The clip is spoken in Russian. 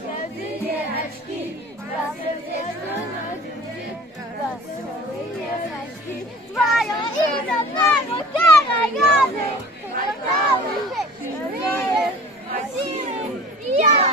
Сердые очки, за сердечную любви, веселые очки. Твое имя на руке районы, кварталы, живые, красивые.